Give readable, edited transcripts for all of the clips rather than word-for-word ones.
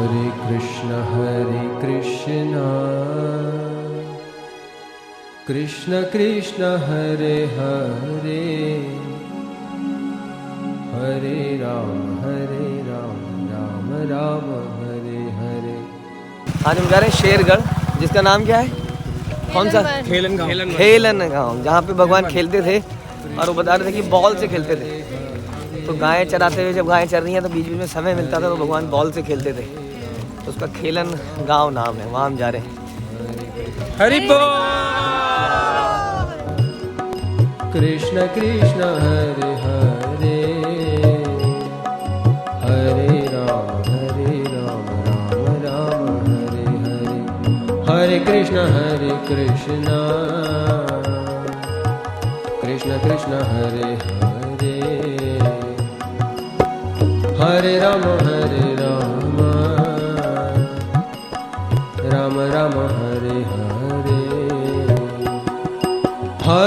हरे कृष्ण कृष्ण कृष्ण हरे हरे हरे राम राम राम हरे हरे। आज हम जा रहे हैं शेरगढ़, जिसका नाम क्या है? कौन सा? खेलन गाँव, जहाँ पे भगवान खेलते थे और वो बता रहे थे कि बॉल से खेलते थे। तो गायें चराते हुए जब गायें चर रही हैं तो बीच बीच में समय मिलता था तो भगवान बॉल से खेलते थे, तो उसका खेलन गांव नाम है, वहाँ हम जा रहे हैं। हरि बोल। कृष्ण कृष्ण हरे हरे हरे राम राम राम हरे हरे। हरे कृष्ण कृष्ण कृष्ण हरे हरे हरे राम राम राम हरे हरे।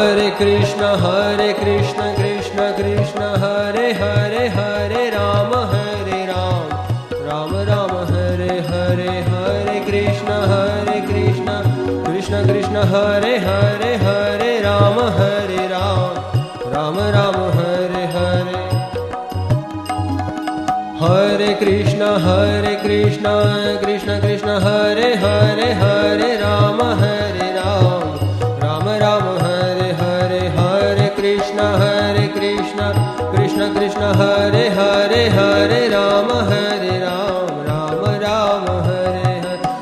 हरे कृष्ण कृष्ण कृष्ण हरे हरे हरे राम राम राम हरे हरे। हरे कृष्ण कृष्ण कृष्ण हरे हरे हरे राम राम राम हरे हरे। हरे कृष्ण कृष्ण कृष्ण हरे हरे हरे राम राम राम हरे हरे। हरे कृष्ण कृष्ण कृष्ण हरे हरे हरे राम राम राम हरे हरे। हरे कृष्ण कृष्ण कृष्ण कृष्ण हरे हरे हरे राम राम राम हरे हरे।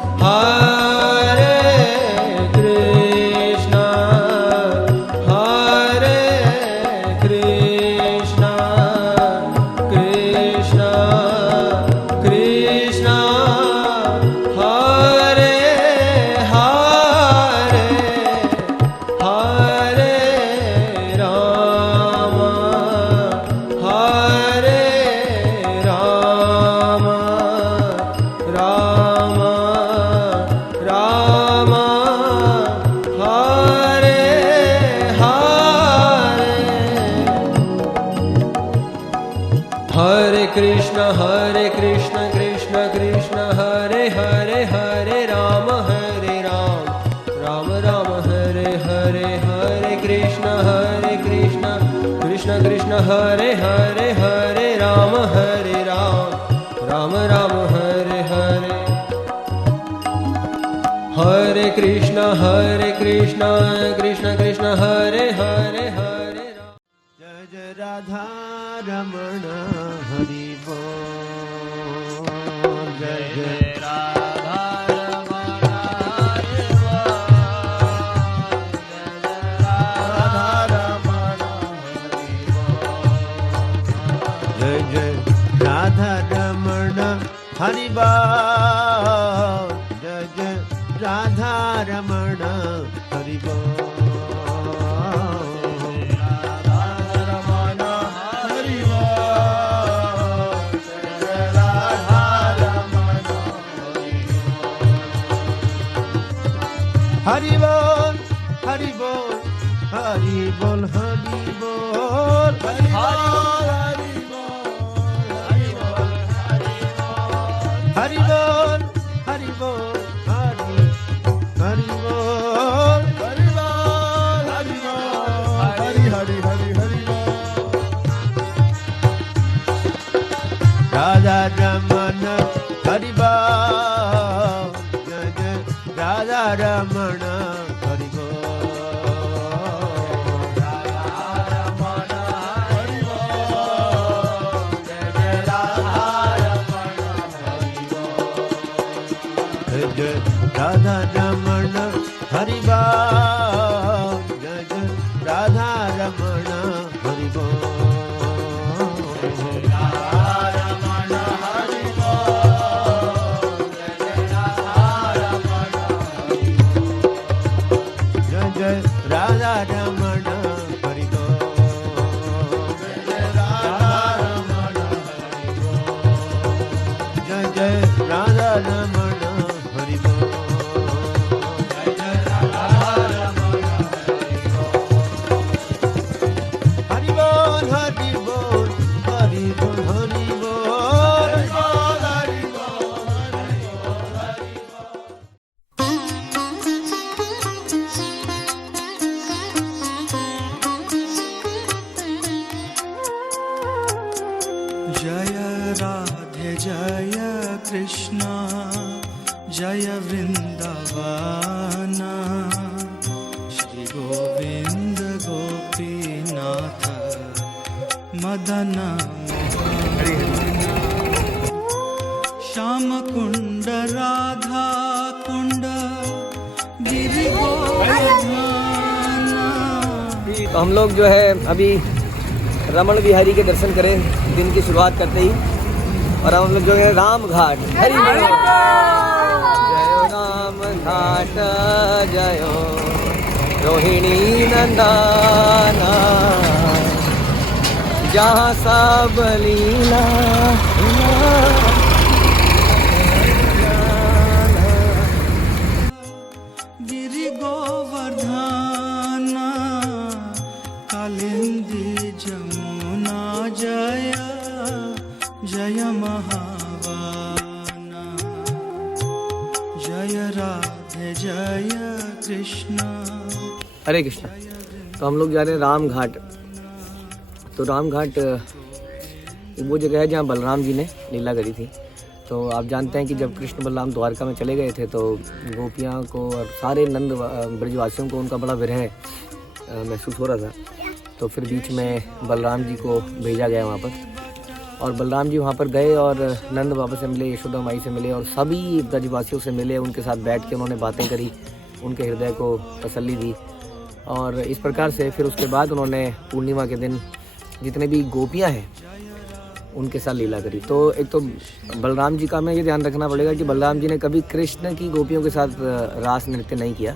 हरे कृष्ण कृष्ण कृष्ण हरे हरे हरे राम राम राम हरे हरे। हरे कृष्ण कृष्ण कृष्ण हरे हरे हरे राम राम हरे हरे। हरे कृष्ण कृष्ण कृष्ण हरे हरे हरे राम। जय जय राधा रमण हरि बोल। जय जय राधा रमण हरि बोल। जय जय राधा रमण हरि बोल। जय जय राधा रमण हरि बोल। हरि बोल हरि बोल हरि बोल हरि बोल हरि बोल हरि बोल हरि बोल हरि हरि बोल हरि बोल हरि बोल हरि हरि हरि हरि बोल। राधा रमण हरि बोल। जय जय राधा रमण हरि बोल। राधा रमण हरि बोल। जय जय राधा रमण हरि बोल। जय जय राधा रमण हरि बोल। जय जय राधा रमण हरि बोल। राधा रमण हरि बोल। जय राधा रमण हरि बोल। जय जय राधा रमण हरि बोल। जय राधे जय कृष्ण जय वृंदावन श्री गोविंद गोपीनाथ मदन श्याम कुंड राधा कुंड गिरि गोवर्धन। तो हम लोग जो है अभी रमण विहारी के दर्शन करें दिन की शुरुआत करते ही, और हम लोग जो है राम घाट हरि जय राम घाट जय रोहिणी नंदना जहाँ सब लीला गिरि गोवर्धन कालिंदी जमुना जय जय महावन जय राधे जय कृष्ण। हरे कृष्ण। तो हम लोग जा रहे हैं राम घाट। तो राम घाट वो जगह है जहाँ बलराम जी ने लीला करी थी। तो आप जानते हैं कि जब कृष्ण बलराम द्वारका में चले गए थे तो गोपियाँ को और सारे नंद ब्रजवासियों को उनका बड़ा विरह महसूस हो रहा था। तो फिर बीच में बलराम जी को भेजा गया वहाँ पर, और बलराम जी वहाँ पर गए और नंद बाबा से मिले, यशोदा माई से मिले और सभी ब्रजवासियों से मिले। उनके साथ बैठ के उन्होंने बातें करी, उनके हृदय को तसल्ली दी। और इस प्रकार से फिर उसके बाद उन्होंने पूर्णिमा के दिन जितने भी गोपियाँ हैं उनके साथ लीला करी। तो एक तो बलराम जी का हमें ये ध्यान रखना पड़ेगा कि बलराम जी ने कभी कृष्ण की गोपियों के साथ रास नृत्य नहीं किया।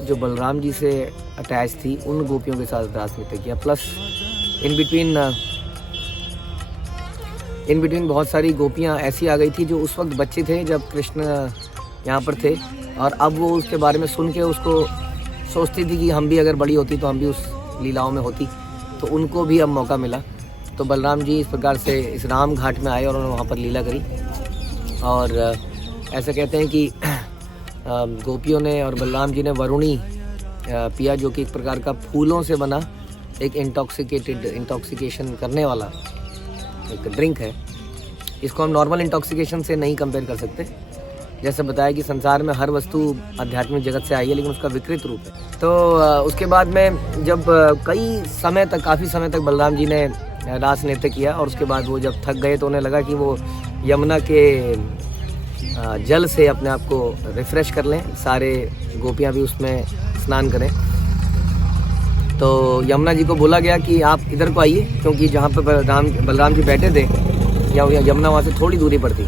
जो बलराम जी से अटैच थी उन गोपियों के साथ रास नृत्य किया। प्लस इन बिटवीन बहुत सारी गोपियाँ ऐसी आ गई थी जो उस वक्त बच्चे थे जब कृष्ण यहाँ पर थे, और अब वो उसके बारे में सुन के उसको सोचती थी कि हम भी अगर बड़ी होती तो हम भी उस लीलाओं में होती। तो उनको भी अब मौका मिला। तो बलराम जी इस प्रकार से इस राम घाट में आए और उन्होंने वहाँ पर लीला करी। और ऐसा कहते हैं कि गोपियों ने और बलराम जी ने वरुणी पिया, जो कि एक प्रकार का फूलों से बना एक इंटॉक्सिकेशन करने वाला एक ड्रिंक है। इसको हम नॉर्मल इंटॉक्सिकेशन से नहीं कंपेयर कर सकते। जैसे बताया कि संसार में हर वस्तु आध्यात्मिक जगत से आई है, लेकिन उसका विकृत रूप है। तो उसके बाद में जब काफ़ी समय तक बलराम जी ने रास नृत्य किया, और उसके बाद वो जब थक गए तो उन्हें लगा कि वो यमुना के जल से अपने आप को रिफ़्रेश कर लें, सारे गोपियाँ भी उसमें स्नान करें। तो यमुना जी को बोला गया कि आप इधर को आइए, क्योंकि जहाँ पर बलराम जी बैठे थे या यमुना वहाँ से थोड़ी दूरी पर थी।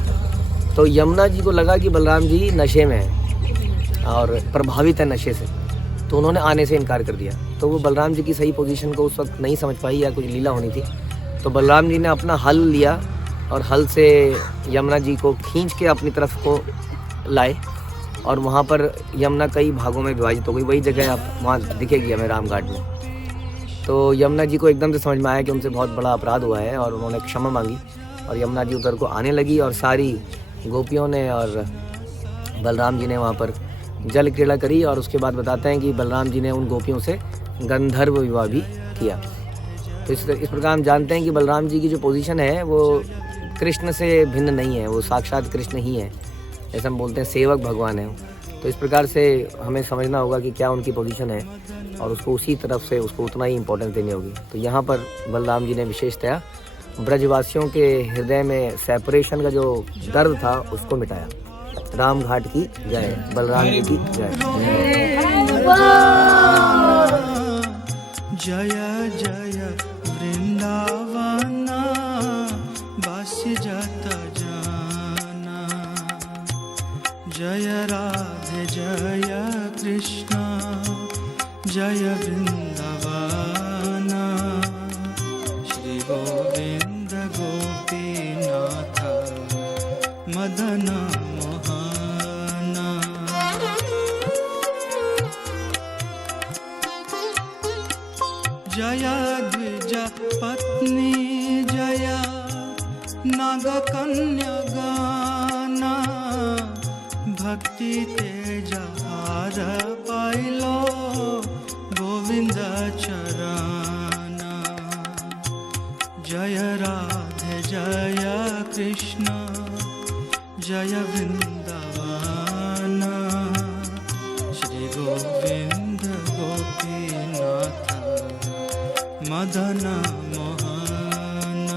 तो यमुना जी को लगा कि बलराम जी नशे में हैं और प्रभावित है नशे से, तो उन्होंने आने से इनकार कर दिया। तो वो बलराम जी की सही पोजीशन को उस वक्त नहीं समझ पाई, या कुछ लीला होनी थी। तो बलराम जी ने अपना हल लिया और हल से यमुना जी को खींच के अपनी तरफ को लाए, और वहाँ पर यमुना कई भागों में विभाजित हो गई। वही जगह आप वहाँ दिखेगी हमें राम घाट में। तो यमुना जी को एकदम से समझ में आया कि उनसे बहुत बड़ा अपराध हुआ है, और उन्होंने क्षमा मांगी, और यमुना जी उधर को आने लगी, और सारी गोपियों ने और बलराम जी ने वहाँ पर जल क्रीड़ा करी। और उसके बाद बताते हैं कि बलराम जी ने उन गोपियों से गंधर्व विवाह भी किया। तो इस प्रकार हम जानते हैं कि बलराम जी की जो पोजीशन है वो कृष्ण से भिन्न नहीं है, वो साक्षात कृष्ण ही है। जैसे हम बोलते हैं सेवक भगवान है। तो इस प्रकार से हमें समझना होगा कि क्या उनकी पोजीशन है, और उसको उसी तरफ से उसको उतना ही इम्पोर्टेंस देनी होगी। तो यहाँ पर बलराम जी ने विशेषतया ब्रजवासियों के हृदय में सेपरेशन का जो दर्द था उसको मिटाया। राम घाट की जय, बलराम जी की जय। जय जय वृंदावन वासी जत जाना जय राधे जय कृष्ण जय वृंदावन श्री गोविंद गोपीनाथ मदन मोहन। जय द्विज पत्नी जय नाग कन्या गाना भक्ति तेज हार पाइलो गोविंद चरण। जय जय राधे जय कृष्ण जय वृंदावन श्री गोविंद गोपीनाथ मदन मोहन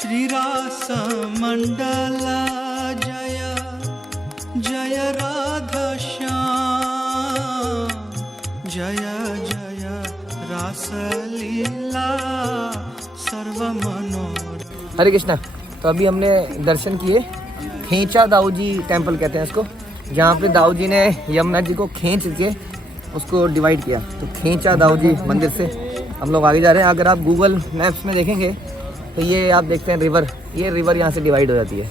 श्री रास मंडल जय जय राधा श्याम जय जय रासलीला सर्व मनोरम। हरे कृष्णा। तो अभी हमने दर्शन किए खेंचा दाऊ जी टेम्पल कहते हैं इसको, जहाँ पे दाऊ जी ने यमुना जी को खींच के उसको डिवाइड किया। तो खेंचा दाऊ जी मंदिर से हम लोग आगे जा रहे हैं। अगर आप गूगल मैप्स में देखेंगे तो ये आप देखते हैं रिवर, ये रिवर यहाँ से डिवाइड हो जाती है।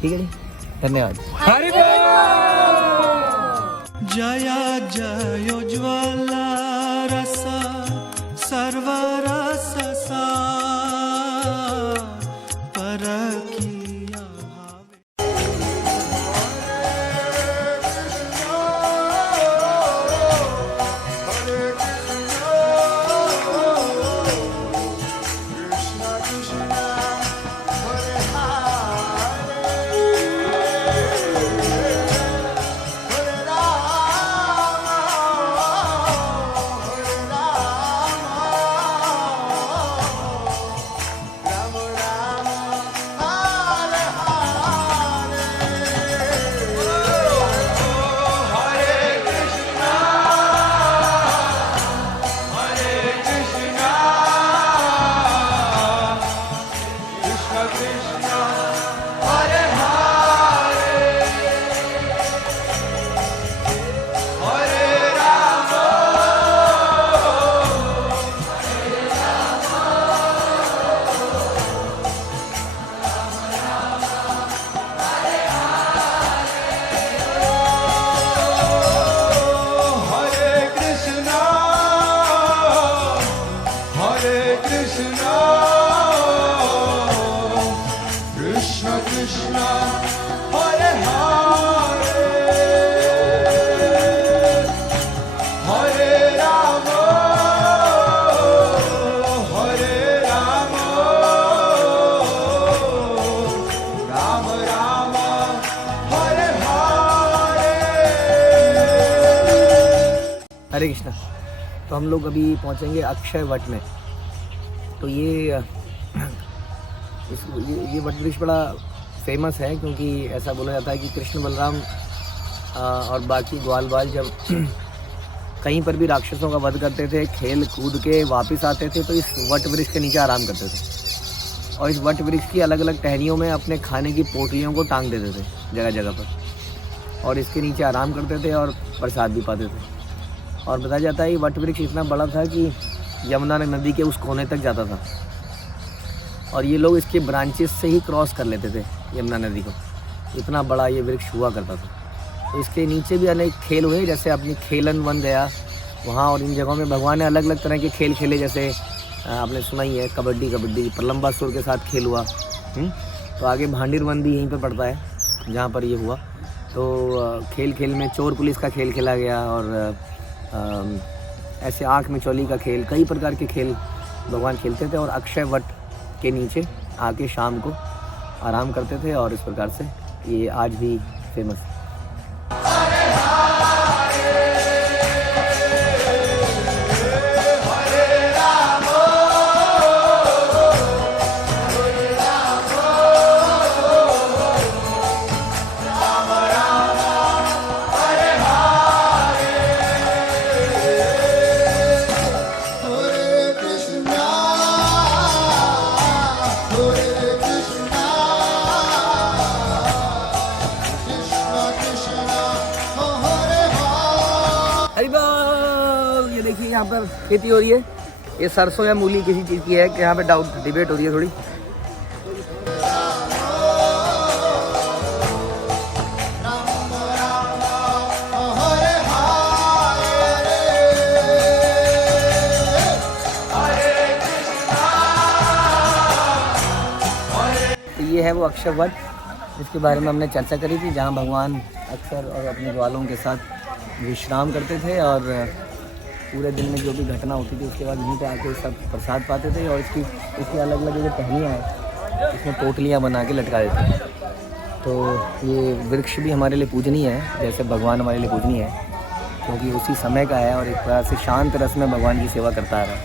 ठीक है जी, धन्यवाद। जय जयोज्वल रस सर्वरस सार परकीय भावे। हरे कृष्णा। तो हम लोग अभी पहुंचेंगे अक्षय वट में। तो ये वट वृक्ष बड़ा फेमस है, क्योंकि ऐसा बोला जाता है कि कृष्ण बलराम और बाकी ग्वाल बाल जब कहीं पर भी राक्षसों का वध करते थे, खेल कूद के वापस आते थे, तो इस वट वृक्ष के नीचे आराम करते थे। और इस वट वृक्ष की अलग अलग टहनियों में अपने खाने की पोटलियों को टांग देते थे जगह जगह पर, और इसके नीचे आराम करते थे और प्रसाद भी पाते थे। और बताया जाता है ये वट वृक्ष इतना बड़ा था कि यमुना नदी के उस कोने तक जाता था, और ये लोग इसके ब्रांचेस से ही क्रॉस कर लेते थे यमुना नदी को। इतना बड़ा ये वृक्ष हुआ करता था। तो इसके नीचे भी अनेक खेल हुए, जैसे अपनी खेलन वन गया वहाँ, और इन जगहों में भगवान ने अलग अलग तरह के खेल खेले, जैसे आपने सुना ही है कबड्डी प्रलंबासुर के साथ खेल हुआ। तो आगे भांडीर वन भी यहीं पर पड़ता है जहाँ पर ये हुआ। तो खेल खेल में चोर पुलिस का खेल खेला गया, और ऐसे आँख में चौली का खेल, कई प्रकार के खेल भगवान खेलते थे। और अक्षय वट के नीचे आके शाम को आराम करते थे, और इस प्रकार से ये आज भी फेमस है। ये देखिए यहाँ पर खेती हो रही है, ये सरसों या मूली किसी चीज़ की है कि यहाँ पे डिबेट हो रही है थोड़ी। तो ये है वो अक्षय वट जिसके बारे में हमने चर्चा करी थी, जहाँ भगवान अक्सर और अपने ग्वालों के साथ विश्राम करते थे और पूरे दिन में जो भी घटना होती थी उसके बाद यहीं पे आके सब प्रसाद पाते थे। और इसकी अलग अलग जो टहनियाँ हैं इसमें पोटलियाँ बना के लटका देते थे। तो ये वृक्ष भी हमारे लिए पूजनीय है, जैसे भगवान हमारे लिए पूजनीय है, क्योंकि उसी समय का है और एक प्रकार से शांत रस में भगवान की सेवा करता है।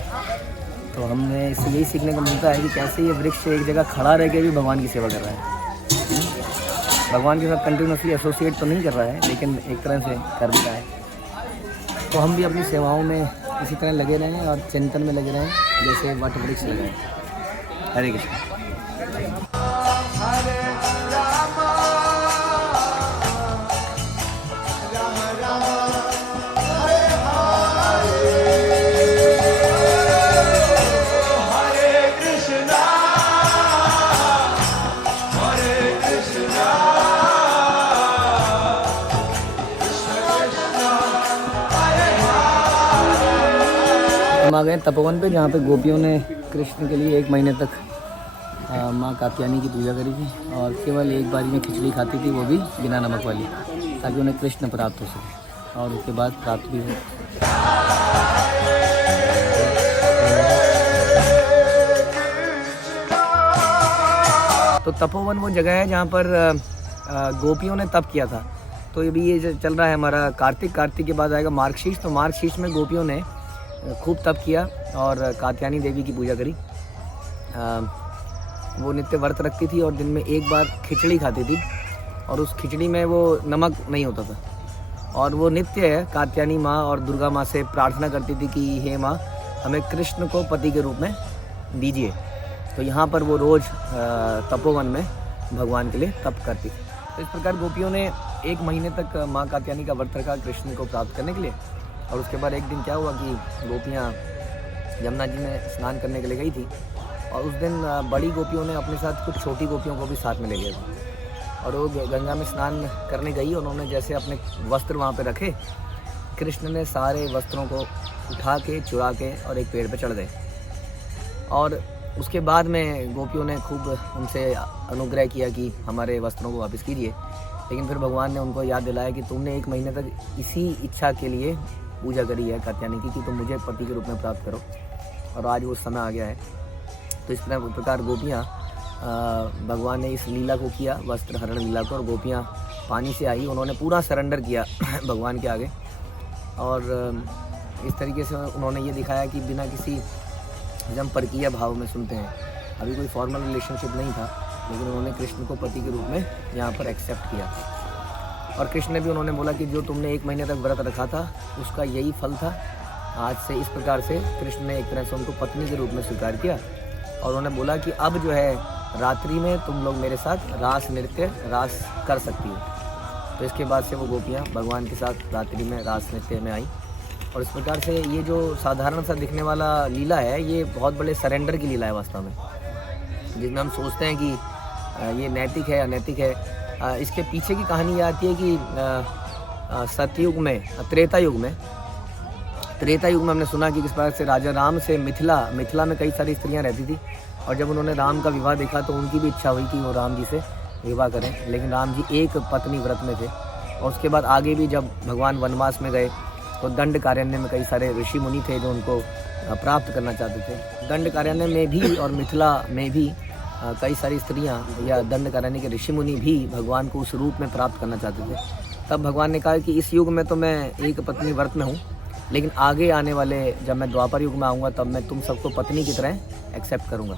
तो हमने इससे यही सीखने को मिलता है कि कैसे ये वृक्ष एक जगह खड़ा रह के भी भगवान की सेवा कर रहा है। भगवान के साथ कंटिन्यूसली एसोसिएट तो नहीं कर रहा है, लेकिन एक तरह से कर भी रहा है। तो हम भी अपनी सेवाओं में इसी तरह लगे रहें और चिंतन में लगे रहें जैसे वट वृक्ष लगे हैं। हरे कृष्ण। हम आ गए तपोवन पे, जहाँ पे गोपियों ने कृष्ण के लिए 1 महीने तक माँ कात्यायनी की पूजा करी थी और केवल एक बारी में खिचड़ी खाती थी, वो भी बिना नमक वाली, ताकि उन्हें कृष्ण प्राप्त हो सके और उसके बाद प्राप्त भी हो। तो तपोवन वो जगह है जहाँ पर गोपियों ने तप किया था। तो ये चल रहा है हमारा कार्तिक के बाद आएगा मार्गशीर्ष। तो मार्गशीर्ष में गोपियों ने खूब तप किया और कात्यायनी देवी की पूजा करी। वो नित्य व्रत रखती थी और दिन में एक बार खिचड़ी खाती थी और उस खिचड़ी में वो नमक नहीं होता था। और वो नित्य कात्यायनी माँ और दुर्गा माँ से प्रार्थना करती थी कि हे माँ, हमें कृष्ण को पति के रूप में दीजिए। तो यहाँ पर वो रोज़ तपोवन में भगवान के लिए तप करती थी। तो इस प्रकार गोपियों ने 1 महीने तक माँ कात्यायनी का व्रत रखा कृष्ण को प्राप्त करने के लिए। और उसके बाद एक दिन क्या हुआ कि गोपियाँ यमुना जी में स्नान करने के लिए गई थी और उस दिन बड़ी गोपियों ने अपने साथ कुछ छोटी गोपियों को भी साथ में ले लिया था। और वो गंगा में स्नान करने गई, उन्होंने जैसे अपने वस्त्र वहाँ पे रखे, कृष्ण ने सारे वस्त्रों को उठा के चुरा के और एक पेड़ पे चढ़ गए। और उसके बाद में गोपियों ने खूब उनसे अनुग्रह किया कि हमारे वस्त्रों को वापस कीजिए। लेकिन फिर भगवान ने उनको याद दिलाया कि तुमने 1 महीने तक इसी इच्छा के लिए पूजा करी है कात्यायनी की कि तुम मुझे पति के रूप में प्राप्त करो, और आज वो समय आ गया है। तो इस प्रकार गोपियाँ भगवान ने इस लीला को किया, वस्त्र हरण लीला को, और गोपियाँ पानी से आई, उन्होंने पूरा सरेंडर किया भगवान के आगे। और इस तरीके से उन्होंने ये दिखाया कि बिना किसी जब परकीय भाव में सुनते हैं, अभी कोई फॉर्मल रिलेशनशिप नहीं था, लेकिन उन्होंने कृष्ण को पति के रूप में यहाँ पर एक्सेप्ट किया। और कृष्ण ने भी उन्होंने बोला कि जो तुमने 1 महीने तक व्रत रखा था उसका यही फल था। आज से इस प्रकार से कृष्ण ने एक तरह से उनको पत्नी के रूप में स्वीकार किया। और उन्होंने बोला कि अब जो है रात्रि में तुम लोग मेरे साथ रास कर सकती हो। तो इसके बाद से वो गोपियाँ भगवान के साथ रात्रि में रास नृत्य में आई। और इस प्रकार से ये जो साधारण सा दिखने वाला लीला है, ये बहुत बड़े सरेंडर की लीला है वास्तव में, जिसमें हम सोचते हैं कि ये नैतिक है अनैतिक है। इसके पीछे की कहानी ये आती है कि सतयुग में, त्रेता युग में हमने सुना कि किस प्रकार से राजा राम से मिथिला में कई सारी स्त्रियां रहती थी। और जब उन्होंने राम का विवाह देखा तो उनकी भी इच्छा हुई कि वो राम जी से विवाह करें, लेकिन राम जी एक पत्नी व्रत में थे। और उसके बाद आगे भी जब भगवान वनवास में गए तो दंडकारण्य में कई सारे ऋषि मुनि थे जो उनको प्राप्त करना चाहते थे। दंडकारण्य में भी और मिथिला में भी कई सारी स्त्रियां या दंडकारण्य के ऋषि मुनि भी भगवान को उस रूप में प्राप्त करना चाहते थे। तब भगवान ने कहा कि इस युग में तो मैं एक पत्नी व्रत में हूँ, लेकिन आगे आने वाले जब मैं द्वापर युग में आऊँगा तब मैं तुम सबको पत्नी की तरह एक्सेप्ट करूँगा।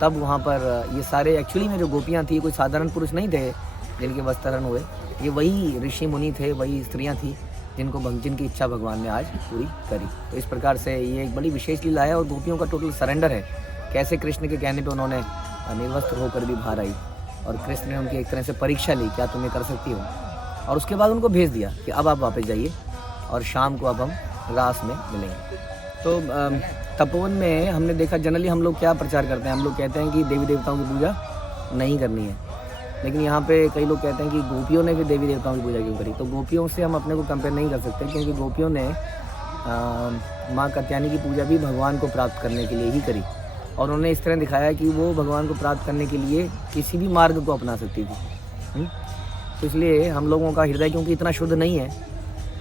तब वहाँ पर ये सारे एक्चुअली में जो गोपियाँ थी, कोई साधारण पुरुष नहीं थे जिनके वस्त्रहरण हुए, ये वही ऋषि मुनि थे, वही स्त्रियाँ थी जिनकी इच्छा भगवान ने आज पूरी करी। तो इस प्रकार से ये एक बड़ी विशेष लीला है और गोपियों का टोटल सरेंडर है। कैसे कृष्ण के कहने पे उन्होंने निर्वस्त्र होकर भी बाहर आई और कृष्ण ने उनकी एक तरह से परीक्षा ली, क्या तुम ये कर सकती हो। और उसके बाद उनको भेज दिया कि अब आप वापस जाइए और शाम को अब हम रास में मिलेंगे। तो तपोवन में हमने देखा, जनरली हम लोग क्या प्रचार करते हैं, हम लोग कहते हैं कि देवी देवताओं की पूजा नहीं करनी है, लेकिन यहाँ पे कई लोग कहते हैं कि गोपियों ने भी देवी देवताओं की पूजा क्यों करी। तो गोपियों से हम अपने को कंपेयर नहीं कर सकते, क्योंकि गोपियों ने माँ कात्यायनी की पूजा भी भगवान को प्राप्त करने के लिए ही करी। और उन्होंने इस तरह दिखाया कि वो भगवान को प्राप्त करने के लिए किसी भी मार्ग को अपना सकती थी। तो इसलिए हम लोगों का हृदय क्योंकि इतना शुद्ध नहीं है,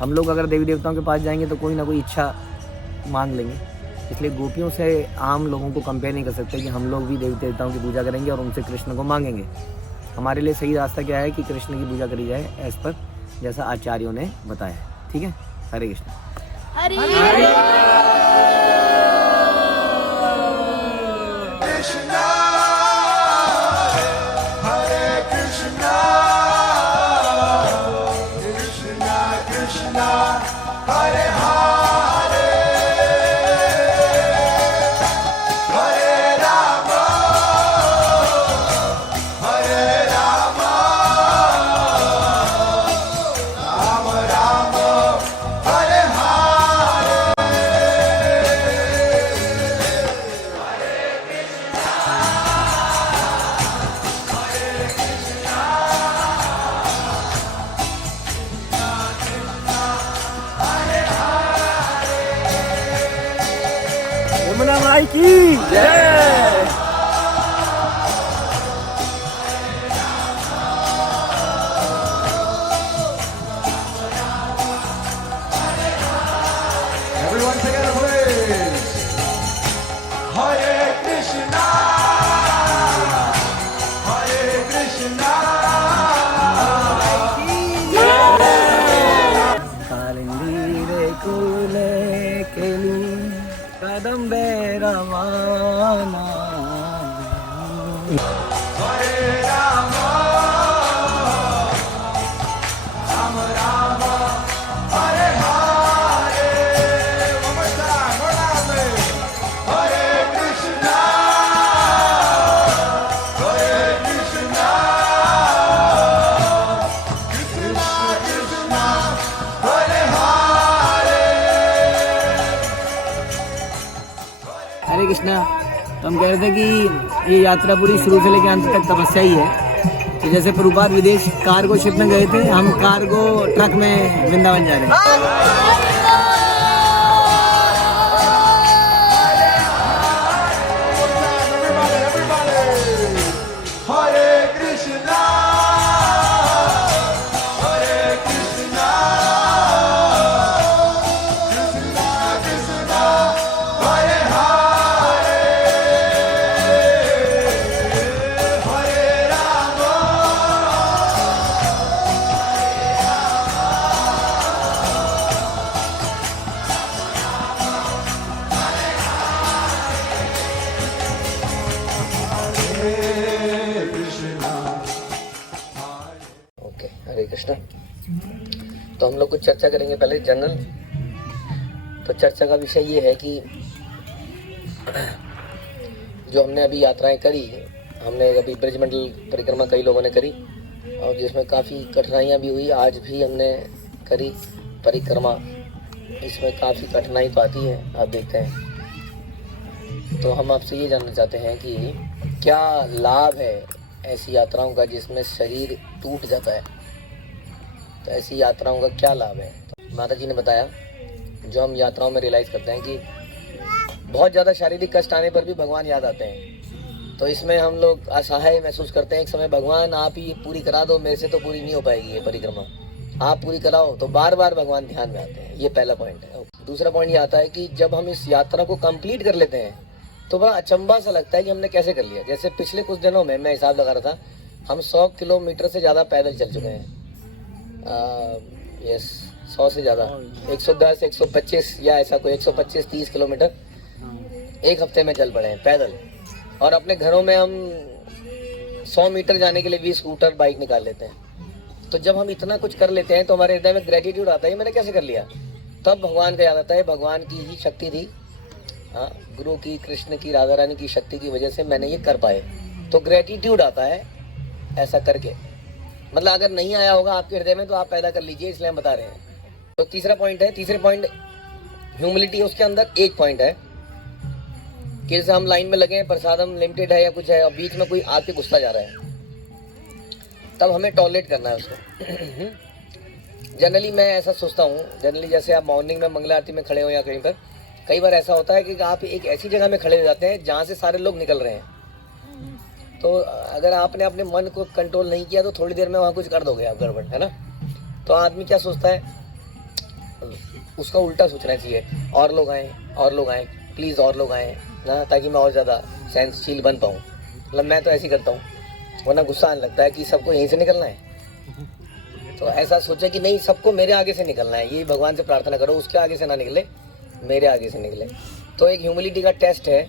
हम लोग अगर देवी देवताओं के पास जाएंगे तो कोई ना कोई इच्छा मांग लेंगे, इसलिए गोपियों से आम लोगों को कंपेयर नहीं कर सकते कि हम लोग भी देवी देवताओं की पूजा करेंगे और उनसे कृष्ण को मांगेंगे। हमारे लिए सही रास्ता क्या है कि कृष्ण की पूजा करी जाए एज पर जैसा आचार्यों ने बताया है। ठीक है, हरे कृष्ण। यमुना माई की जय। Everyone together, please. Hare Krishna, Hare Krishna. Kalindi कुले केली कदम्बे रवाना। Hare Rama, Rama Rama, Hare Hare. One more time, more loudly. Hare Krishna, Hare Krishna, Krishna Krishna, Hare Hare. हरे कृष्णा। तो हम कह रहे थे कि ये यात्रा पूरी शुरू से लेकर अंत तक तपस्या ही है। तो जैसे प्रभुपाद विदेश कार्गो शिप में गए थे, हम कार्गो ट्रक में वृंदावन जा रहे हैं। Everybody. Hare Krishna, Hare Krishna, Krishna Krishna, Hare Hare, Hare Rama, Hare Krishna. Okay, Hare Krishna. तो हम लोग कुछ चर्चा करेंगे पहले जनरल। तो चर्चा का विषय ये है कि जो हमने अभी यात्राएं करी, हमने अभी ब्रजमंडल परिक्रमा कई लोगों ने करी और जिसमें काफ़ी कठिनाइयाँ भी हुई। आज भी हमने करी परिक्रमा, इसमें काफ़ी कठिनाई तो आती है, आप देखते हैं। तो हम आपसे ये जानना चाहते हैं कि क्या लाभ है ऐसी यात्राओं का जिसमें शरीर टूट जाता है। तो ऐसी यात्राओं का क्या लाभ है। तो माता जी ने बताया, जो हम यात्राओं में रियलाइज़ करते हैं कि बहुत ज़्यादा शारीरिक कष्ट आने पर भी भगवान याद आते हैं। तो इसमें हम लोग असहाय महसूस करते हैं। एक समय भगवान आप ही पूरी करा दो, मेरे से तो पूरी नहीं हो पाएगी ये परिक्रमा, आप पूरी कराओ। तो बार बार भगवान ध्यान में आते हैं। ये पहला पॉइंट है। दूसरा पॉइंट ये आता है कि जब हम इस यात्रा को कंप्लीट कर लेते हैं तो बड़ा अचंभा सा लगता है कि हमने कैसे कर लिया। जैसे पिछले कुछ दिनों में मैं हिसाब लगा रहा था, हम 100 किलोमीटर से ज़्यादा पैदल चल चुके हैं। यस, 100 से ज़्यादा, 110, 125 या ऐसा कोई 125-30 किलोमीटर एक हफ्ते में चल पड़े हैं पैदल। और अपने घरों में हम 100 मीटर जाने के लिए भी स्कूटर बाइक निकाल लेते हैं। तो जब हम इतना कुछ कर लेते हैं तो हमारे हृदय में ग्रेटिट्यूड आता है, मैंने कैसे कर लिया। तब भगवान का याद आता है, भगवान की ही शक्ति थी, हाँ, गुरु की, कृष्ण की, राधा रानी की शक्ति की वजह से मैंने ये कर पाए। तो ग्रेटिट्यूड आता है ऐसा करके। मतलब अगर नहीं आया होगा आपके हृदय में तो आप पैदा कर लीजिए, इसलिए हम बता रहे हैं। तो तीसरा पॉइंट है, तीसरे पॉइंट ह्यूमिलिटी। उसके अंदर एक पॉइंट है कि जैसे हम लाइन में लगे हैं, प्रसादम लिमिटेड है या कुछ है और बीच में कोई आके घुसता जा रहा है, तब हमें टॉलरेट करना है उसको। जनरली मैं ऐसा सोचता हूँ, जनरली जैसे आप मॉर्निंग में मंगला आरती में खड़े हो या कहीं पर, कई बार ऐसा होता है कि आप एक ऐसी जगह में खड़े हो जाते हैं जहाँ से सारे लोग निकल रहे हैं। तो अगर आपने अपने मन को कंट्रोल नहीं किया तो थोड़ी देर में वहाँ कुछ कर दोगे आप, गड़बड़ है ना। तो आदमी क्या सोचता है उसका उल्टा सोचना चाहिए, और लोग आएँ प्लीज़, और लोग आएँ ना, ताकि मैं और ज़्यादा सहनशील बन पाऊँ। मतलब मैं तो ऐसे ही करता हूँ, वरना गुस्सा आने लगता है कि सबको यहीं से निकलना है। तो ऐसा सोचे कि नहीं, सबको मेरे आगे से निकलना है, ये भगवान से प्रार्थना करो, उसके आगे से ना निकले, मेरे आगे से निकले। तो एक ह्यूमिलिटी का टेस्ट है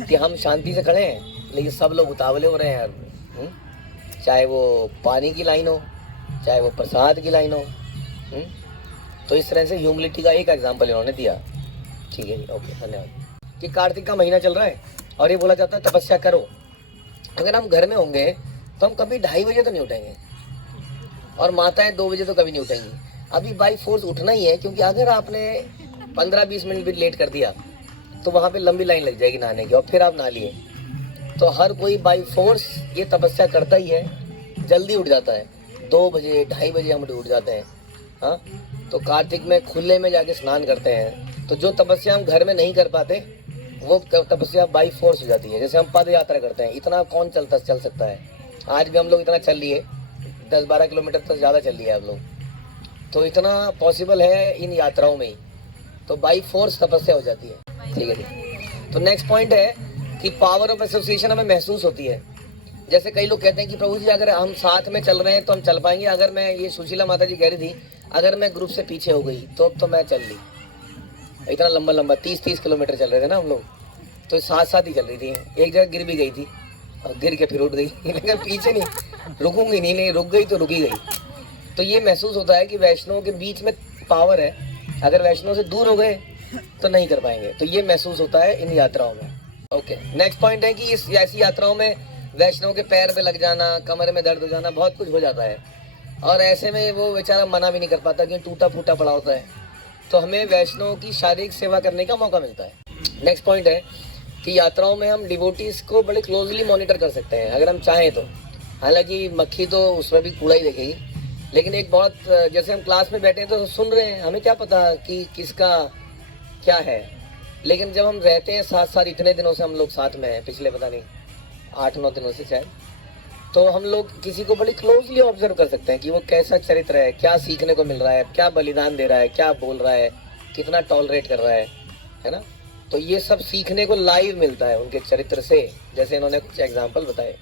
कि हम शांति से खड़े हैं, लेकिन सब लोग उतावले हो रहे हैं, चाहे वो पानी की लाइन हो, चाहे वो प्रसाद की लाइन हो। तो इस तरह से ह्यूमिलिटी का एक एग्जाम्पल इन्होंने दिया। ठीक है जी, ओके, धन्यवाद। कि कार्तिक का महीना चल रहा है और ये बोला जाता है तपस्या करो। अगर हम घर में होंगे तो हम कभी 2:30 बजे तो नहीं उठेंगे, और माताएं 2 बजे तो कभी नहीं उठेंगी। अभी बाई फोर्स उठना ही है, क्योंकि अगर आपने 15-20 मिनट भी लेट कर दिया तो वहाँ पे लंबी लाइन लग जाएगी नहाने की, और फिर आप नहा लिए। तो हर कोई बाई फोर्स ये तपस्या करता ही है, जल्दी उठ जाता है। 2 बजे 2:30 बजे हम उठ जाते हैं। हाँ, तो कार्तिक में खुले में जाके स्नान करते हैं। तो जो तपस्या हम घर में नहीं कर पाते, वो तपस्या बाई फोर्स हो जाती है। जैसे हम पद यात्रा करते हैं, इतना कौन चल सकता है। आज भी हम लोग इतना चल लिए, 10-12 किलोमीटर तक ज़्यादा चल लिया है हम लोग। तो इतना पॉसिबल है इन यात्राओं में ही, तो बाई फोर्स तपस्या हो जाती है। ठीक है जी। तो नेक्स्ट पॉइंट है कि पावर ऑफ एसोसिएशन हमें महसूस होती है। जैसे कई लोग कहते हैं कि प्रभु जी अगर हम साथ में चल रहे हैं तो हम चल पाएंगे। अगर मैं, ये सुशीला माता जी कह रही थी, अगर मैं ग्रुप से पीछे हो गई तो मैं चल ली। इतना लंबा 30 किलोमीटर चल रहे थे ना हम लोग, तो साथ ही चल रही थी। एक जगह गिर भी गई थी, और गिर के फिर उठ गई लेकिन पीछे नहीं, रुकूंगी नहीं, रुक गई तो रुकी गई। तो ये महसूस होता है कि वैष्णव के बीच में पावर है, अगर वैष्णव से दूर हो गए तो नहीं कर पाएंगे। तो ये महसूस होता है इन यात्राओं में। ओके, नेक्स्ट पॉइंट है कि इस ऐसी यात्राओं में वैष्णव के पैर पे लग जाना, कमर में दर्द हो जाना, बहुत कुछ हो जाता है, और ऐसे में वो बेचारा मना भी नहीं कर पाता क्योंकि टूटा फूटा पड़ा होता है। तो हमें वैष्णव की शारीरिक सेवा करने का मौका मिलता है। नेक्स्ट पॉइंट है कि यात्राओं में हम डिवोटीज को बड़े क्लोजली मॉनिटर कर सकते हैं अगर हम चाहें तो। हालांकि मक्खी तो उसमें भी कूड़ा ही देखेगी, लेकिन एक बहुत, जैसे हम क्लास में बैठे हैं तो सुन रहे हैं, हमें क्या पता कि किसका क्या है। लेकिन जब हम रहते हैं साथ, इतने दिनों से हम लोग साथ में हैं, पिछले पता नहीं 8-9 दिनों से शायद, तो हम लोग किसी को बड़ी क्लोजली ऑब्जर्व कर सकते हैं कि वो कैसा चरित्र है, क्या सीखने को मिल रहा है, क्या बलिदान दे रहा है, क्या बोल रहा है, कितना टॉलरेट कर रहा है ना। तो ये सब सीखने को लाइव मिलता है उनके चरित्र से, जैसे इन्होंने कुछ एग्जाम्पल बताए।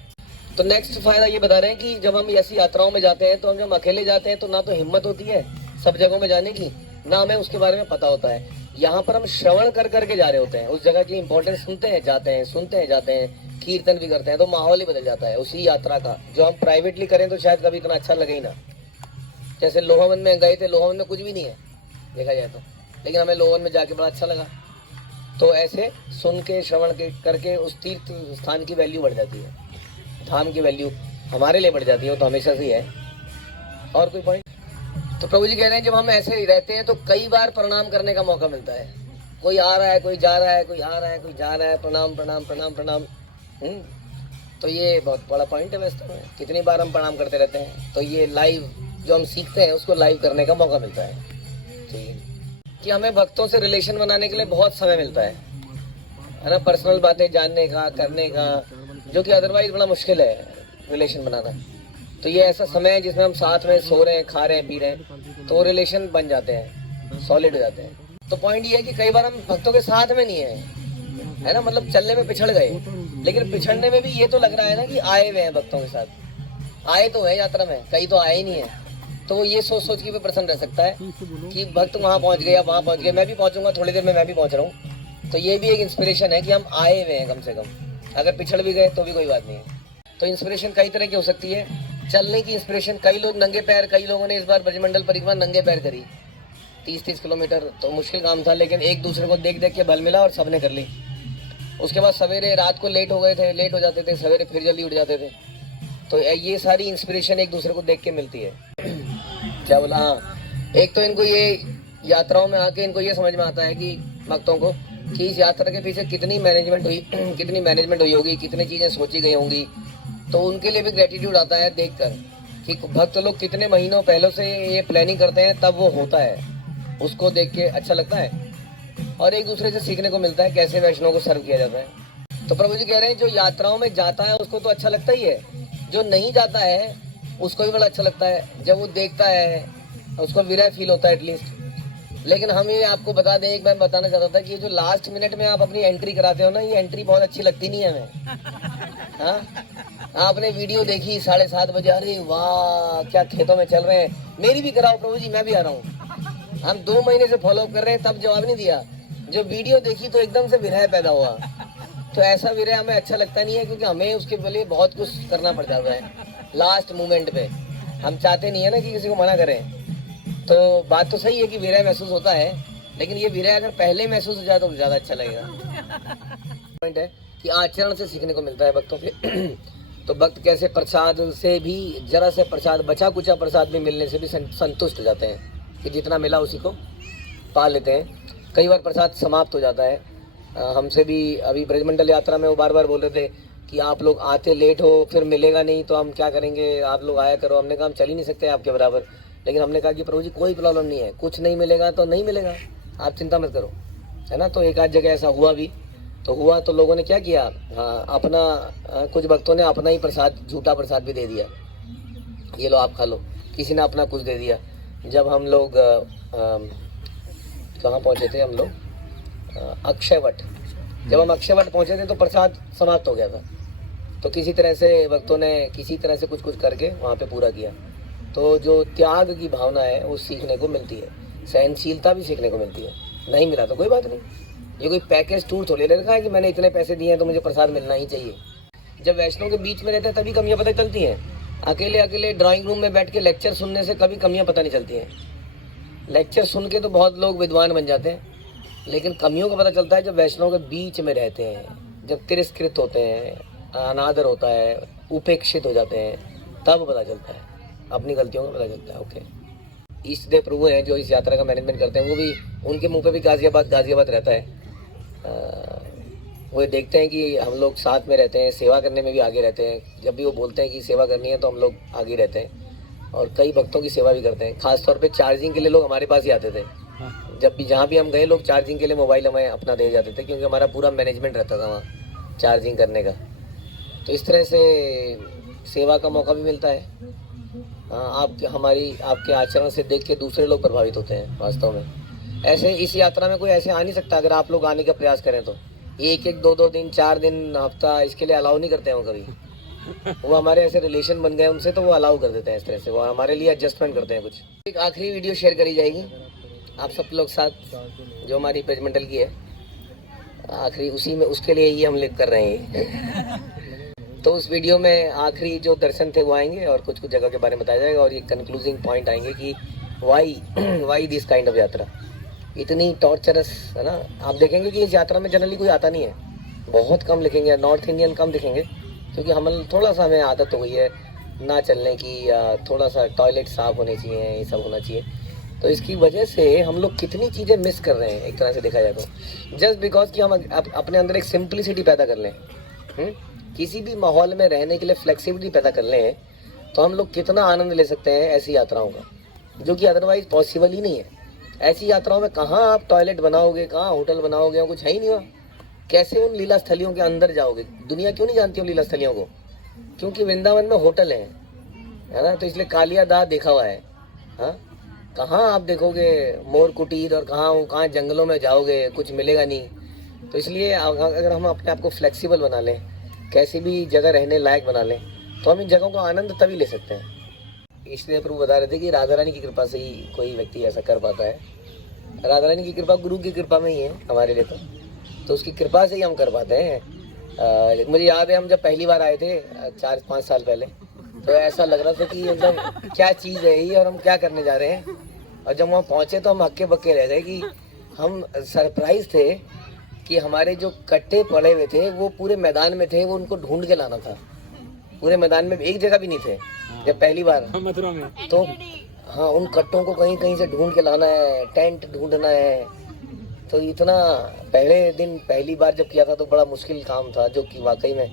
तो नेक्स्ट फायदा ये बता रहे हैं कि जब हम ऐसी यात्राओं में जाते हैं तो हम जब अकेले जाते हैं तो ना तो हिम्मत होती है सब जगहों में जाने की, ना हमें उसके बारे में पता होता है। यहाँ पर हम श्रवण कर करके जा रहे होते हैं, उस जगह की इंपॉर्टेंस सुनते हैं जाते हैं, कीर्तन भी करते हैं, तो माहौल ही बदल जाता है उसी यात्रा का। जो हम प्राइवेटली करें तो शायद कभी इतना अच्छा लगे ही ना। जैसे लोहावन में गए थे, लोहावन में कुछ भी नहीं है देखा जाए तो, लेकिन हमें लोहावन में जाके बड़ा अच्छा लगा। तो ऐसे सुन के श्रवण के करके उस तीर्थ स्थान की वैल्यू बढ़ जाती है, धाम की वैल्यू हमारे लिए बढ़ जाती है, वो तो हमेशा से ही है। और कोई पॉइंट? तो प्रभु जी कह रहे हैं जब हम ऐसे रहते हैं तो कई बार प्रणाम करने का मौका मिलता है। कोई आ रहा है, कोई जा रहा है, कोई आ रहा है, कोई जा रहा है, प्रणाम प्रणाम प्रणाम प्रणाम। तो ये बहुत बड़ा पॉइंट है वास्तव में, कितनी बार हम प्रणाम करते रहते हैं। तो ये लाइव जो हम सीखते हैं उसको लाइव करने का मौका मिलता है। ठीक है कि हमें भक्तों से रिलेशन बनाने के लिए बहुत समय मिलता है ना, पर्सनल बातें जानने का, करने का, जो कि अदरवाइज बड़ा मुश्किल है रिलेशन बनाना। तो ये ऐसा समय है जिसमें हम साथ में सो रहे हैं, खा रहे हैं, पी रहे हैं, तो रिलेशन बन जाते हैं, सॉलिड हो जाते हैं। तो पॉइंट ये है कि कई बार हम भक्तों के साथ में नहीं है ना, मतलब चलने में पिछड़ गए, लेकिन पिछड़ने में भी ये तो लग रहा है ना कि आए हुए हैं भक्तों के साथ, आए तो है यात्रा में, कई तो आए ही नहीं है। तो वो ये सोच के भी प्रसन्न रह सकता है कि भक्त वहाँ पहुँच गए या वहाँ पहुँच गए, मैं भी पहुँचूंगा थोड़ी देर में, मैं भी पहुँच रहा हूँ। तो ये भी एक इंस्पिरेशन है कि हम आए हुए हैं कम से कम, अगर पिछड़ भी गए तो भी कोई बात नहीं है। तो इंस्पिरेशन कई तरह की हो सकती है। चलने की इंस्पिरेशन, कई लोग नंगे पैर, कई लोगों ने इस बार ब्रजमंडल परिक्रमा नंगे पैर करी 30-30 किलोमीटर, तो मुश्किल काम था, लेकिन एक दूसरे को देख देख के बल मिला और सबने कर ली। उसके बाद सवेरे, रात को लेट हो गए थे, लेट हो जाते थे, सवेरे फिर जल्दी उठ जाते थे। तो ये सारी इंस्पिरेशन एक दूसरे को देख के मिलती है। क्या बोला? हाँ, एक तो इनको ये यात्राओं में आके इनको ये समझ में आता है कि भक्तों को कि इस यात्रा के पीछे कितनी मैनेजमेंट हुई होगी, कितनी चीज़ें सोची गई होंगी। तो उनके लिए भी ग्रेटिट्यूड आता है देखकर कि भक्त लोग कितने महीनों पहले से ये प्लानिंग करते हैं, तब वो होता है, उसको देख के अच्छा लगता है और एक दूसरे से सीखने को मिलता है कैसे वैष्णव को सर्व किया जाता है। तो प्रभु जी कह रहे हैं जो यात्राओं में जाता है उसको तो अच्छा लगता ही है, जो नहीं जाता है उसको भी बड़ा अच्छा लगता है। जब वो देखता है उसको विरह फील होता है एटलीस्ट, लेकिन हम ये आपको बता दें, एक मैं बताना चाहता था कि ये जो लास्ट मिनट में आप अपनी एंट्री कराते हो ना, ये एंट्री बहुत अच्छी लगती नहीं है हमें। हाँ, आपने वीडियो देखी 7:30 बजे, अरे वाह क्या खेतों में चल रहे हैं, मेरी भी कराओ प्रभु जी, मैं भी आ रहा हूँ। हम 2 महीने से फॉलो कर रहे हैं, तब जवाब नहीं दिया। जो वीडियो देखी तो एकदम से विरह पैदा हुआ। तो ऐसा विरह हमें अच्छा लगता नहीं है, क्योंकि हमें उसके लिए बहुत कुछ करना पड़ जाता है लास्ट मोमेंट पे। हम चाहते नहीं है ना कि किसी को मना करें। तो बात तो सही है कि विरह महसूस होता है, लेकिन ये विरह अगर पहले महसूस हो जाए तो ज़्यादा अच्छा लगेगा। पॉइंट है कि आचरण से सीखने को मिलता है भक्तों के। तो भक्त कैसे प्रसाद से भी, जरा से प्रसाद, बचा कुचा प्रसाद भी मिलने से भी संतुष्ट हो जाते हैं कि जितना मिला उसी को पा लेते हैं। कई बार प्रसाद समाप्त हो जाता है। हमसे भी अभी ब्रजमंडल यात्रा में वो बार बार बोल रहे थे कि आप लोग आते लेट हो, फिर मिलेगा नहीं तो हम क्या करेंगे, आप लोग आया करो। हमने कहा हम चल ही नहीं सकते आपके बराबर, लेकिन हमने कहा कि प्रभु जी कोई प्रॉब्लम नहीं है, कुछ नहीं मिलेगा तो नहीं मिलेगा, आप चिंता मत करो, है ना। तो एक आध जगह ऐसा हुआ भी, तो हुआ तो लोगों ने क्या किया, हाँ अपना कुछ भक्तों ने अपना ही प्रसाद, झूठा प्रसाद भी दे दिया, ये लो आप खा लो। किसी ने अपना कुछ दे दिया। जब हम लोग कहाँ पहुँचे थे हम लोग, अक्षयवट। जब हम अक्षयवट पहुँचे थे तो प्रसाद समाप्त हो गया था। तो किसी तरह से भक्तों ने किसी तरह से कुछ करके वहाँ पे पूरा किया। तो जो त्याग की भावना है वो सीखने को मिलती है, सहनशीलता भी सीखने को मिलती है। नहीं मिला तो कोई बात नहीं, ये कोई पैकेज टूर थोड़ी ले रखा है कि मैंने इतने पैसे दिए हैं तो मुझे प्रसाद मिलना ही चाहिए। जब वैष्णव के बीच में रहते हैं तभी कमियाँ पता चलती हैं। अकेले अकेले ड्राइंग रूम में बैठ के लेक्चर सुनने से कभी कमियाँ पता नहीं चलती हैं। लेक्चर सुन के तो बहुत लोग विद्वान बन जाते हैं, लेकिन कमियों का पता चलता है जब वैष्णव के बीच में रहते हैं, जब तिरस्कृत होते हैं, अनादर होता है, उपेक्षित हो जाते हैं, तब पता चलता है, अपनी गलतियों का पता चलता है। ओके, ईष्ट देव प्रभु हैं जो इस यात्रा का मैनेजमेंट करते हैं, वो भी, उनके मुंह पे भी गाजियाबाद गाजियाबाद रहता है। वो देखते हैं कि हम लोग साथ में रहते हैं, सेवा करने में भी आगे रहते हैं। जब भी वो बोलते हैं कि सेवा करनी है तो हम लोग आगे रहते हैं, और कई भक्तों की सेवा भी करते हैं। खासतौर पे चार्जिंग के लिए लोग हमारे पास ही आते थे। जब भी जहाँ भी हम गए, लोग चार्जिंग के लिए मोबाइल हमें अपना दे जाते थे, क्योंकि हमारा पूरा मैनेजमेंट रहता था वहाँ चार्जिंग करने का। तो इस तरह से सेवा का मौका भी मिलता है। आपके आचरण से देख के दूसरे लोग प्रभावित होते हैं वास्तव में। ऐसे इस यात्रा में कोई ऐसे आ नहीं सकता अगर आप लोग आने का प्रयास करें तो। एक 2 दिन 4 दिन हफ्ता इसके लिए अलाउ नहीं करते हैं वो कभी। वो हमारे ऐसे रिलेशन बन गए उनसे, तो वो अलाउ कर देते हैं इस तरह से, वो हमारे लिए एडजस्टमेंट करते हैं कुछ। एक आखिरी वीडियो शेयर करी जाएगी आप सब लोग साथ, जो हमारी ब्रजमंडल की है आखिरी, उसी में उसके लिए ही हम लिख कर रहे हैं। तो उस वीडियो में आखिरी जो दर्शन थे वो आएंगे और कुछ जगह के बारे में बताया जाएगा, और ये कंक्लूजिंग पॉइंट आएंगे कि वाई दिस काइंड ऑफ यात्रा इतनी टॉर्चरस है ना। आप देखेंगे कि इस यात्रा में जनरली कोई आता नहीं है, बहुत कम लिखेंगे, नॉर्थ इंडियन कम दिखेंगे, क्योंकि हमें आदत हो गई है ना चलने की, या थोड़ा सा टॉयलेट साफ होने चाहिए, ये सब होना चाहिए। तो इसकी वजह से हम लोग कितनी चीज़ें मिस कर रहे हैं एक तरह से देखा जाए तो, जस्ट बिकॉज कि हम अपने अंदर एक सिंप्लिसिटी पैदा कर लें, किसी भी माहौल में रहने के लिए फ्लेक्सिबिलिटी पैदा कर लें, तो हम लोग कितना आनंद ले सकते हैं ऐसी यात्राओं का, जो कि अदरवाइज पॉसिबल ही नहीं है। ऐसी यात्राओं में कहाँ आप टॉयलेट बनाओगे, कहाँ होटल बनाओगे, कुछ है ही नहीं वहाँ। कैसे उन लीला स्थलियों के अंदर जाओगे? दुनिया क्यों नहीं जानती उन लीला स्थलियों को? क्योंकि वृंदावन में होटल है ना, तो इसलिए कालिया दाह देखा हुआ है। हाँ, कहाँ आप देखोगे मोर कुटीर, और कहाँ जंगलों में जाओगे, कुछ मिलेगा नहीं। तो इसलिए अगर हम अपने आप को फ्लेक्सिबल बना लें, कैसी भी जगह रहने लायक बना लें, तो हम इन जगहों का आनंद तभी ले सकते हैं। इसलिए प्रभु बता रहे थे कि राधा रानी की कृपा से ही कोई व्यक्ति ऐसा कर पाता है। राधा रानी की कृपा गुरु की कृपा में ही है हमारे लिए, तो उसकी कृपा से ही हम कर पाते हैं। मुझे याद है हम जब पहली बार आए थे 4-5 साल पहले, तो ऐसा लग रहा था कि मतलब क्या चीज़ है ये और हम क्या करने जा रहे हैं। और जब वहाँ पहुँचे तो हम हक्के बक्के रह गए कि हम सरप्राइज थे कि हमारे जो कट्टे पड़े हुए थे वो पूरे मैदान में थे, वो उनको ढूंढ के लाना था। पूरे मैदान में एक जगह भी नहीं थे जब पहली बार मथुरा में, तो हाँ उन कट्टों को कहीं कहीं से ढूंढ के लाना है, टेंट ढूंढना है। तो इतना पहले दिन पहली बार जब किया था तो बड़ा मुश्किल काम था, जो कि वाकई में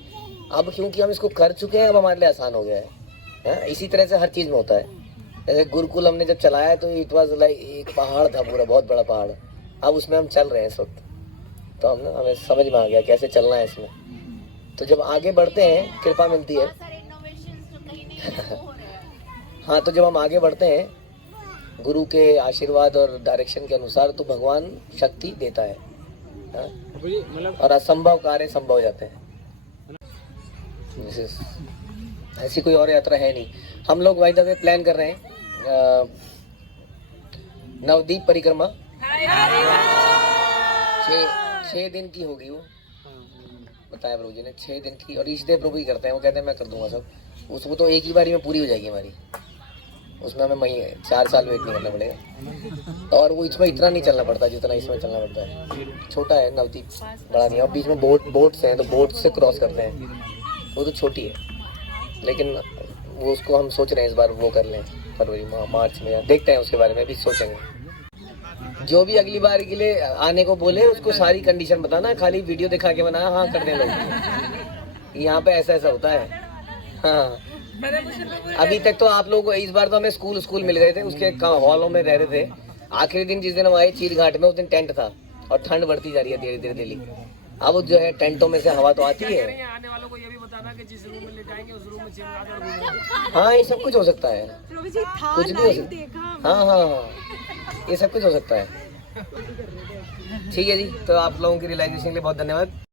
अब क्योंकि हम इसको कर चुके हैं अब हमारे लिए आसान हो गया है। इसी तरह से हर चीज़ में होता है। जैसे गुरुकुल हमने जब चलाया तो इट वाज लाइक एक पहाड़ था, पूरा बहुत बड़ा पहाड़, अब उसमें हम चल रहे हैं इस वक्त। तो हमें समझ में आ गया कैसे चलना है इसमें। तो जब आगे बढ़ते हैं कृपा मिलती है। हाँ, तो जब हम आगे बढ़ते हैं गुरु के आशीर्वाद और डायरेक्शन के अनुसार तो भगवान शक्ति देता है, हाँ? और असंभव कार्य संभव हो जाते हैं। ऐसी कोई और यात्रा है नहीं। हम लोग बाय द वे प्लान कर रहे हैं नवदीप परिक्रमा 6 दिन की होगी वो, बताया प्रभु जी ने 6 दिन की। और ईष्टदेव प्रभु ही करते हैं, वो कहते हैं मैं कर दूंगा सब। उसको तो एक ही बारी में पूरी हो जाएगी हमारी, उसमें हमें 4 साल वेट नहीं करना पड़ेगा। और वो इसमें इतना नहीं चलना पड़ता जितना इसमें चलना पड़ता है। छोटा है नवदीप, बड़ा नहीं है। और बीच में बोट्स हैं तो बोट से क्रॉस करते हैं, वो तो छोटी है। लेकिन वो उसको हम सोच रहे हैं इस बार वो कर लें फरवरी मार्च में, देखते हैं उसके बारे में भी सोचेंगे। जो भी अगली बार के लिए आने को बोले उसको सारी कंडीशन बताना, खाली वीडियो दिखा के बनाया हाँ कर दे लोग। यहाँ पे ऐसा होता है। हाँ अभी तक तो आप लोग, इस बार तो हमें स्कूल मिल गए थे, उसके हॉलों में रह रहे थे। आखिरी दिन जिस दिन हम आए चील घाट में, उस दिन टेंट था और ठंड बढ़ती जा रही है धीरे धीरे दिल्ली। अब जो है टेंटों में से हवा तो आती है। आने वालों को ये भी बताना कि जिस रूम में लेटाएंगे उस रूम में हाँ ये सब कुछ हो सकता है, कुछ भी हो सकता है। हाँ ये सब कुछ हो सकता है। ठीक है जी, तो आप लोगों की रियलाइजेशन के लिए बहुत धन्यवाद।